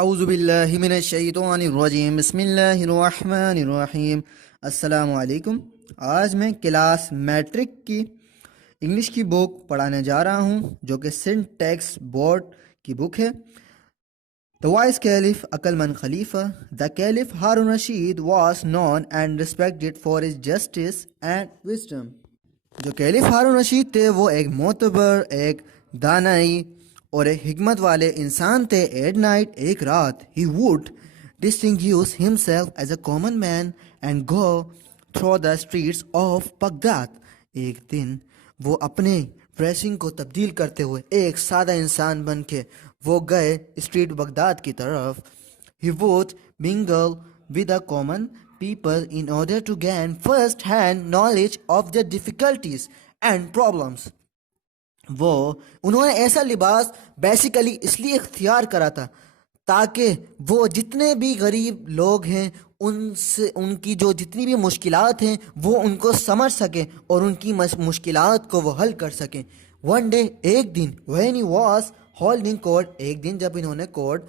औज़ुबिल्लाहिमिनश्शैतानिर्रजीम बिस्मिल्लाहिर्रहमानिर्रहीम। अस्सलामु अलैकुम। आज मैं क्लास मैट्रिक की इंग्लिश की बुक पढ़ाने जा रहा हूँ जो कि सिंटैक्स बोर्ड की बुक है। द वाइस कैलिफ अकलमंद खलीफा। The caliph Harun Rashid was known and respected for his justice and wisdom। जो कैलिफ हारून रशीद थे वो एक मोतबर, एक दानाई और एक हिकमत वाले इंसान थे। एट नाइट, एक रात, he would distinguish himself as a common man and go through the streets of Baghdad। एक दिन वो अपने ड्रेसिंग को तब्दील करते हुए एक सादा इंसान बन के वो गए स्ट्रीट बगदाद की तरफ। He would mingle with the common people in order to gain first-hand knowledge of their difficulties and problems। वो उन्होंने ऐसा लिबास बेसिकली इसलिए इख्तियार करा था ताकि वो जितने भी गरीब लोग हैं उनसे उनकी जो जितनी भी मुश्किलात हैं वो उनको समझ सकें और उनकी मुश्किलात को वो हल कर सकें। वन डे, एक दिन, when he was holding court, एक दिन जब इन्होंने कोर्ट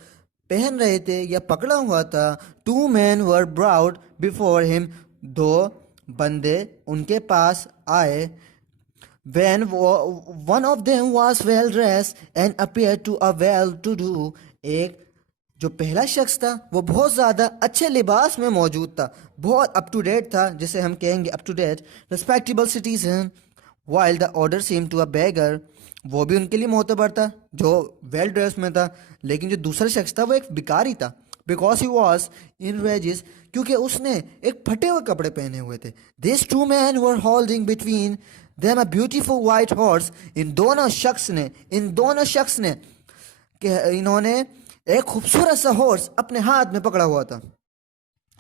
पहन रहे थे या पकड़ा हुआ था। Two man were brought before him, दो बंदे उनके पास आए। When one of them was well dressed and appeared to a well-to-do, एक जो पहला शख्स था वो बहुत ज़्यादा अच्छे लिबास में मौजूद था, बहुत अप टू डेट था, जिसे हम कहेंगे up to date, respectable citizen. While the other seemed to a beggar, वो भी उनके लिए मोतबर था जो वेल ड्रेस में था, लेकिन जो दूसरा शख्स था वो एक भिखारी था। Because he was in wages, क्योंकि उसने एक फटे हुए कपड़े पहने हुए थे। This two man were holding between them a beautiful white horse, इन दोनों शख्स ने कि इन्होंने एक खूबसूरत सा हॉर्स अपने हाथ में पकड़ा हुआ था।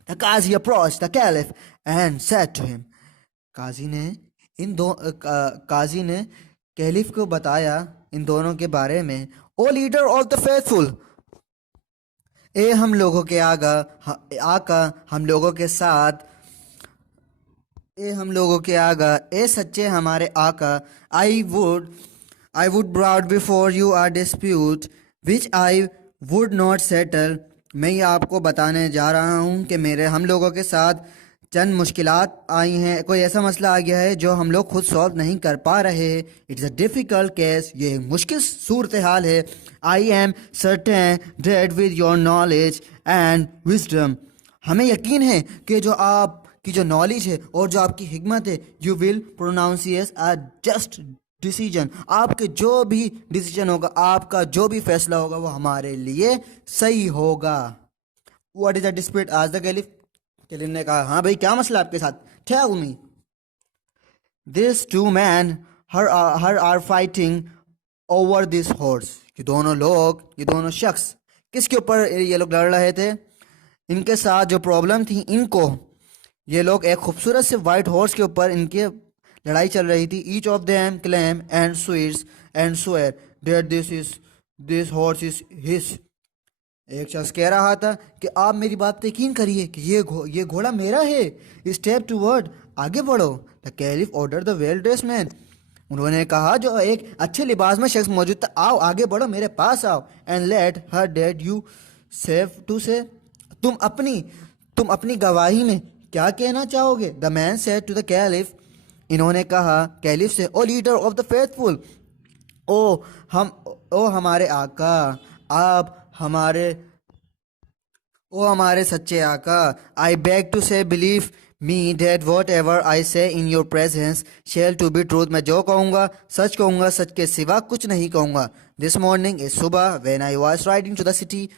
The Qazi approached the Caliph and said to him, काजी ने कैलिफ को बताया इन दोनों के बारे में। ओ लीडर ऑफ द फेथफुल, ए हम लोगों के आका, हम लोगों के साथ, ए सच्चे हमारे आका। I would brought before you are dispute which I would not settle. मैं ये आपको बताने जा रहा हूँ कि हम लोगों के साथ चंद मुश्किलात आई हैं, कोई ऐसा मसला आ गया है जो हम लोग खुद सॉल्व नहीं कर पा रहे। इट्स अ डिफ़िकल्ट केस, ये मुश्किल सूरत हाल है। I am certain that with your knowledge and wisdom, हमें यकीन है कि जो आपकी जो नॉलेज है और जो आपकी हिकमत है, you will pronunciate a just decision, आपके जो भी डिसीजन होगा, आपका जो भी फैसला होगा वो हमारे लिए सही होगा। What is the dispute? As the caliph, caliph ने कहा, हाँ भाई क्या मसला आपके साथ? Tell me. This two man here are fighting over this horse, ये दोनों शख्स किसके ऊपर ये लोग लड़ रहे थे? इनके साथ जो प्रॉब्लम थी, इनको ये लोग एक खूबसूरत से वाइट हॉर्स के ऊपर इनके लड़ाई चल रही थी। Each of them claim and swear that this horse is his. एक शख्स कह रहा था कि आप मेरी बात पे यकीन करिए कि ये घोड़ा मेरा है। स्टेप टूवर्ड, आगे बढ़ो। The caliph order the well dressed man, उन्होंने कहा जो एक अच्छे लिबास में शख्स मौजूद था, आओ आगे बढ़ो, मेरे पास आओ। And let hear what you have to say, तुम अपनी गवाही में क्या कहना चाहोगे? The man said to the caliph, इन्होंने कहा कैलिफ से, O leader of the faithful, ओ हमारे आका, आप हमारे सच्चे आका। I beg to say believe me that whatever I say in your presence shall to be truth, मैं जो कहूँगा, सच के सिवा कुछ नहीं कहूँगा। दिस मॉर्निंग, इस सुबह, when I was riding to the city,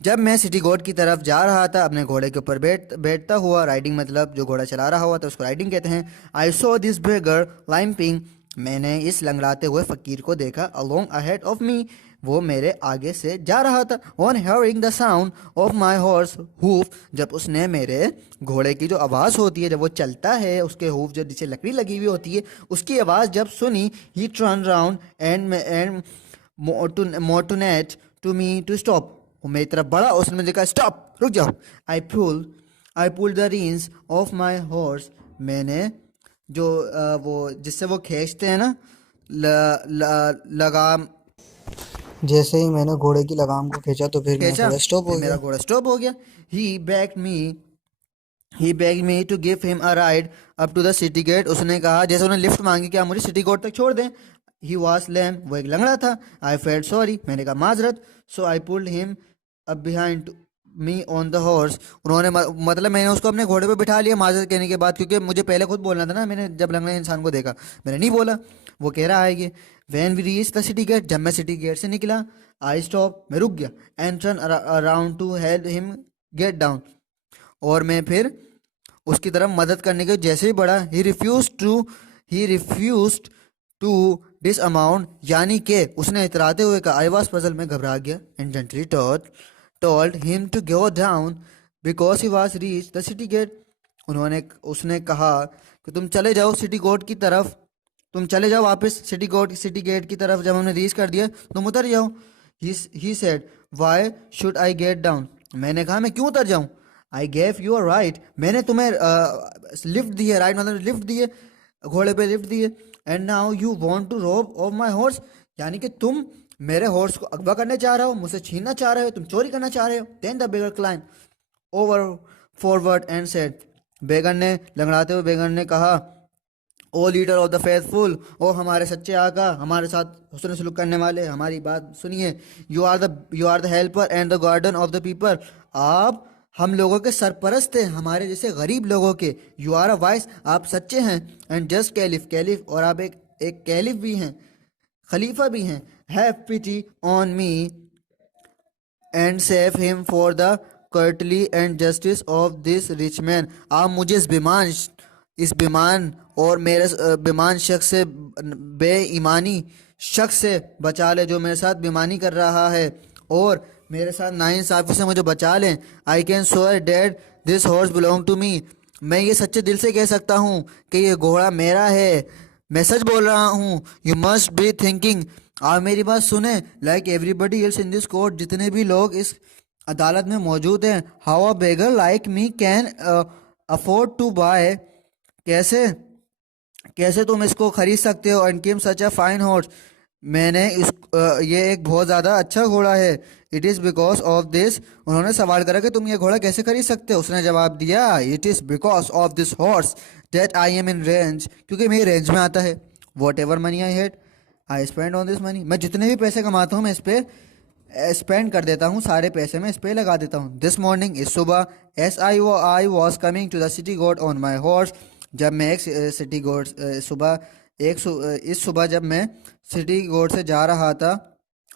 जब मैं सिटी गोट की तरफ जा रहा था, अपने घोड़े के ऊपर बैठता हुआ, राइडिंग मतलब जो घोड़ा चला रहा हुआ था उसको राइडिंग कहते हैं। आई सो दिस बेगर लाइम्पिंग, मैंने इस लंगड़ाते हुए फकीर को देखा। अलोंग अहेड ऑफ मी, वो मेरे आगे से जा रहा था। On hearing the sound of my horse hoof, जब उसने मेरे घोड़े की जो आवाज़ होती है जब वो चलता है, उसके हूफ जो नीचे लकड़ी लगी हुई होती है, उसकी आवाज़ जब सुनी, he turn round and motioned to me to stop, वो मेरी तरफ बढ़ा, उसने मुझे कहा स्टॉप, रुक जाओ। I pull the reins of my horse, मैंने जो वो जिससे वो खींचते हैं ना, लगाम जैसे ही मैंने घोड़े की लगाम को खींचा तो फिर मेरा घोड़ा स्टॉप हो मेरा गया। घोड़ा स्टॉप हो गया। ही begged me to give him a ride up to the city gate। उसने कहा, जैसे उन्हें लिफ्ट मांगी कि आप मुझे सिटी गेट तक छोड़ दें। He was lame। वो एक लंगड़ा था। I felt sorry। मैंने कहा माजरत। So I pulled him up behind me on the horse। उन्होंने मतलब मैंने उसको अपने घोड़े पे बिठा लिया माजरत कहने के बाद, क्योंकि मुझे पहले खुद बोलना था ना। मैंने जब लंगड़े इंसान को देखा मैंने नहीं बोला। वो कह रहा है कि When we reached the city gate। जब मैं सिटी गेट से निकला, I stopped। मैं रुक गया। And turned around to help him get down। और मैं फिर उसकी तरफ मदद करने के जैसे ही बढ़ा, he refuse to dismount. यानी कि उसने इतराते हुए कहा, आई वॉज पजल। मैं घबरा गया। And gently told him to go down because he was reach the city gate. उसने कहा कि तुम चले जाओ सिटी कोर्ट की तरफ, तुम चले जाओ वापस सिटी गेट की तरफ। जब हमने रीच कर दिया तुम उतर जाओ। He said, why should I get down. मैंने कहा मैं क्यों उतर जाऊं। I gave you a right. मैंने तुम्हें लिफ्ट दी है। राइट मतलब लिफ्ट दिए, घोड़े पे लिफ्ट दिए। And now you want to rob off my horse. यानी कि तुम मेरे हॉर्स को अगवा करने चाह रहे हो, मुझसे छीनना चाह रहे हो, तुम चोरी करना चाह रहे हो। Then the beggar climb over forward and said. Beggar ने लंगड़ाते हुए बेगन ने कहा, O leader of the faithful. ओ हमारे सच्चे आका, हमारे साथ हुस्न सलूक करने वाले, हमारी बात सुनिए। You are the helper and the guardian of the people. आप हम लोगों के सरपरस्त हैं, हमारे जैसे गरीब लोगों के। You are a wise. आप सच्चे हैं। एंड जस्ट कैलिफ और आप एक कैलिफ भी हैं, खलीफा भी हैं। Have pity on me and save him for the cruelty and justice of this rich man. आप मुझे इस बेईमान और मेरे बेईमान शख्स से, बेईमानी शख्स से बचा ले जो मेरे साथ बेईमानी कर रहा है, और मेरे साथ नाइंसाफ़ी से मुझे बचा लें। I can swear that this horse belong to me. मैं ये सच्चे दिल से कह सकता हूँ कि ये घोड़ा मेरा है। मैं सच बोल रहा हूँ। You must be thinking. आप मेरी बात सुने। Like everybody else in this court. जितने भी लोग इस अदालत में मौजूद हैं। How a beggar like me can afford to buy. कैसे कैसे तुम इसको खरीद सकते हो। And keep such a fine horse. मैंने ये एक बहुत ज़्यादा अच्छा घोड़ा है। It is because of this. उन्होंने सवाल करा कि तुम ये घोड़ा कैसे खरीद सकते हो। उसने जवाब दिया, it is because of this horse that I am in range. क्योंकि मेरी रेंज में आता है। What ever money I had I spend on this money. मैं जितने भी पैसे कमाता हूँ मैं इस पे स्पेंड कर देता हूँ। सारे पैसे मैं इस पे लगा देता हूँ। दिस मॉर्निंग, इस सुबह, I was coming to the city gate on my horse. जब मैं एक सिटी गोट सुबह इस सुबह जब मैं सिटी गोट से जा रहा था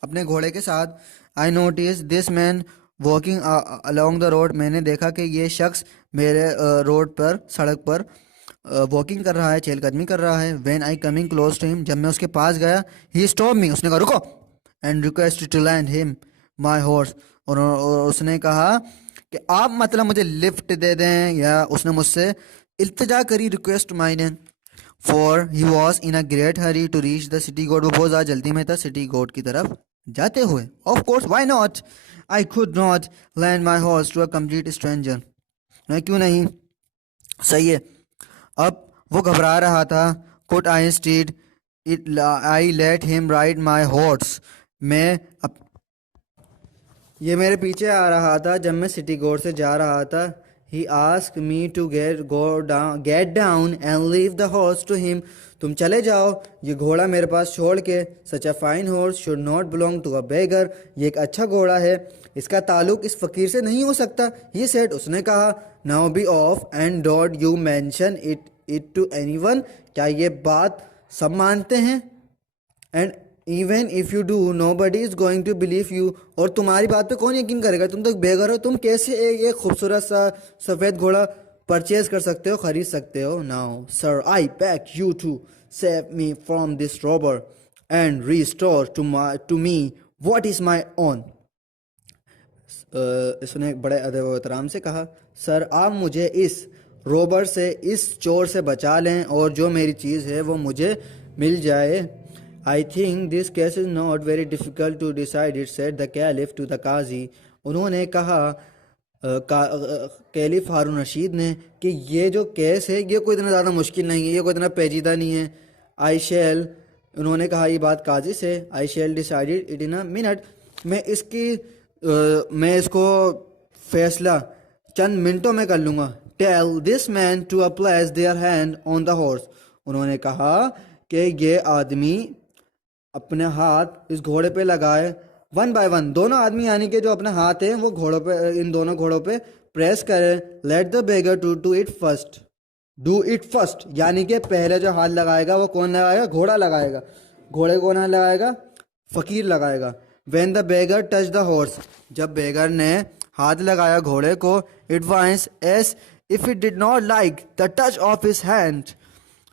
अपने घोड़े के साथ, I notice this man walking along the road. मैंने देखा कि ये शख्स मेरे रोड पर, सड़क पर वॉकिंग कर रहा है, चहलकदमी कर रहा है। When I coming close to him, जब मैं उसके पास गया, ही स्टॉप मी। उसने कहा रुको। And request to lend him my horse. और उसने कहा कि आप मतलब मुझे लिफ्ट दे दें, या उसने मुझसे इल्तिजा करी, रिक्वेस्ट माइने। For he was in a great hurry to reach the city gate. वो बहुत ज़्यादा जल्दी में था सिटी गोट की तरफ जाते हुए। Of course, why not. I could not lend my horse to a complete stranger. मैं क्यों नहीं। सही है। अब वो घबरा रहा था। Could I stead it I let him ride my horse. मैं अप, ये मेरे पीछे आ रहा था जब मैं सिटी गोर से जा रहा था। He ask me to get down and leave the horse to him. तुम चले जाओ, ये घोड़ा मेरे पास छोड़ के। Such a fine horse should not belong to a beggar. ये एक अच्छा घोड़ा है, इसका ताल्लुक इस फकीर से नहीं हो सकता। ही सेड, उसने कहा, now be off and don't you mention it to anyone. क्या ये बात सब मानते हैं। And even if you do nobody is going to believe you. और तुम्हारी बात पे कौन यकीन करेगा, तुम तो बेघर हो। तुम कैसे एक खूबसूरत सा सफ़ेद घोड़ा परचेज कर सकते हो, खरीद सकते हो। Now sir I beg you to save me from this robber and restore to me what is my own. इसने बड़े अदब व एहतराम से कहा, सर आप मुझे इस रोबर से, इस चोर से बचा लें, और जो मेरी चीज़ है वो मुझे मिल जाए। I think this case is not very difficult to decide it, said the caliph to the qazi. उन्होंने कहा कैलिफ हारून रशीद ने कि ये जो केस है ये कोई इतना ज़्यादा मुश्किल नहीं है, ये कोई इतना पेचीदा नहीं है। आई शैल उन्होंने कहा ये बात काजी से, I shall decided it in a minute, मैं इसको फैसला चंद मिनटों में कर लूँगा। Tell this man to place their hand on the horse, उन्होंने कहा कि ये आदमी अपने हाथ इस घोड़े पे लगाए, वन बाय वन, दोनों आदमी यानी कि जो अपने हाथ हैं वो घोड़ों पे, इन दोनों घोड़ों पे प्रेस करें। Let the beggar to it first, do it first, यानी कि पहले जो हाथ लगाएगा वो कौन लगाएगा? घोड़ा लगाएगा। घोड़े को कौन हाथ लगाएगा? फकीर लगाएगा। When the beggar touch the horse, जब बेगर ने हाथ लगाया घोड़े को, it was S if it did not like the touch of his hand,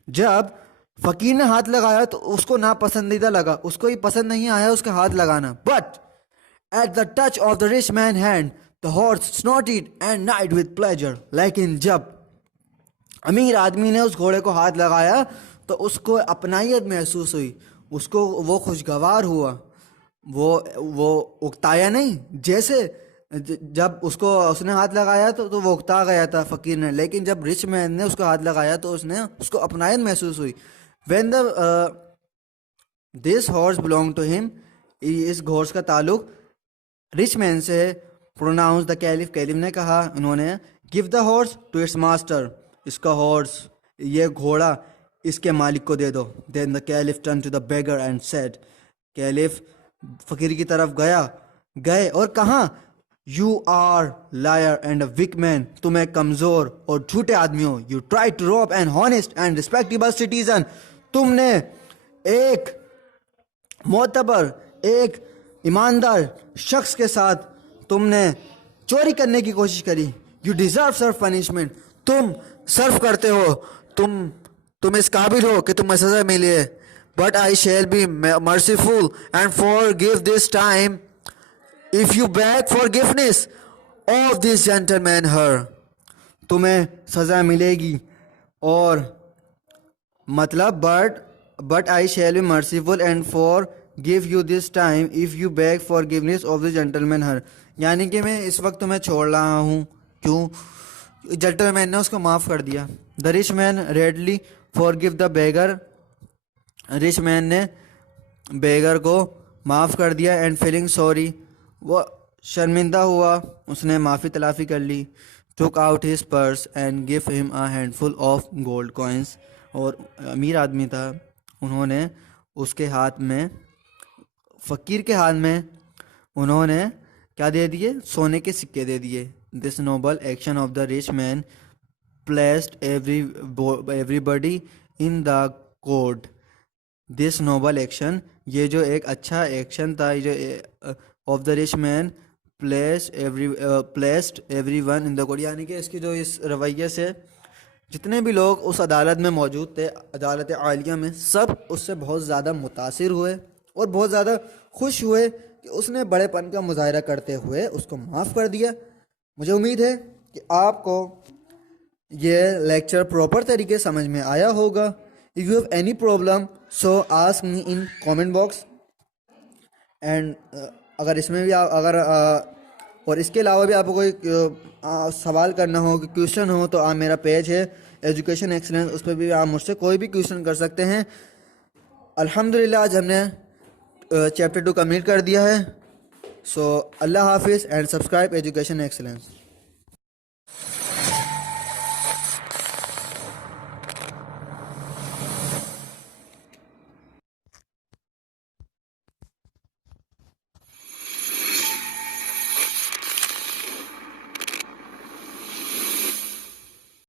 जब फकीर ने हाथ लगाया तो उसको ना पसंदीदा लगा, उसको ही पसंद नहीं आया उसका हाथ लगाना। But at the touch of the rich man hand the horse snorted and neighed with pleasure, लेकिन जब अमीर आदमी ने उस घोड़े को हाथ लगाया तो उसको अपनाइत महसूस हुई, उसको वो खुशगवार हुआ, वो उकताया नहीं। जैसे जब उसने हाथ लगाया तो वो उकता गया था फकीर ने, लेकिन जब रिच मैन ने उसको हाथ लगाया तो उसको अपनायत महसूस हुई। When the this horse belong to him, इस घोर्स का ताल्लुक रिच मैन से है। प्रोनाउंस द कैलिफ, कैलिफ ने कहा, उन्होंने, give the horse to its master, इसका हॉर्स, ये घोड़ा इसके मालिक को दे दो। Then the caliph turn to the beggar and said, caliph फकीर की तरफ गए और कहा, you are liar and a weak man, तुम एक कमजोर और झूठे आदमी हो। You try to rob an honest and respectable citizen, तुमने एक मोतबर, एक ईमानदार शख्स के साथ तुमने चोरी करने की कोशिश करी। यू डिजर्व सर्व पनिशमेंट, तुम सर्व करते हो, तुम इस काबिल हो कि तुम्हें सजा मिली है। But I shall be merciful and forgive this time if you beg forgiveness of this gentleman here, तुम्हें सजा मिलेगी। और मतलब but I shall be merciful and forgive you this time if you beg forgiveness of this gentleman here, यानी कि मैं इस वक्त तुम्हें छोड़ रहा हूँ, क्यों? जेंटलमैन ने उसको माफ़ कर दिया। The rich man readily forgive the beggar, rich man ने बेगर को माफ़ कर दिया। एंड फीलिंग सॉरी, वो शर्मिंदा हुआ, उसने माफ़ी तलाफ़ी कर ली। Took out his purse and give him a handful of gold coins, और अमीर आदमी था, उन्होंने उसके हाथ में, फ़कीर के हाथ में उन्होंने क्या दे दिए? सोने के सिक्के दे दिए। This Nobel action of the rich man placed everybody in the court, this Nobel action, ये जो एक अच्छा एक्शन था, ये जो of the rich man placed everyone in the court, यानी कि इसकी जो इस रवैये से जितने भी लोग उस अदालत में मौजूद थे, अदालत आलिया में, सब उससे बहुत ज़्यादा मुतासिर हुए और बहुत ज़्यादा खुश हुए कि उसने बड़ेपन का मुजाहरा करते हुए उसको माफ़ कर दिया। मुझे उम्मीद है कि आपको ये लेक्चर प्रॉपर तरीके समझ में आया होगा। If you have any problem so ask me in comment box. And अगर इसमें भी और इसके अलावा भी आपको कोई सवाल करना हो, कि क्वेश्चन हो, तो आप, मेरा पेज है एजुकेशन एक्सीलेंस, उस पर भी आप मुझसे कोई भी क्वेश्चन कर सकते हैं। अल्हम्दुलिल्लाह आज हमने चैप्टर 2 कंप्लीट कर दिया है। सो अल्लाह हाफिज़ एंड सब्सक्राइब एजुकेशन एक्सीलेंस।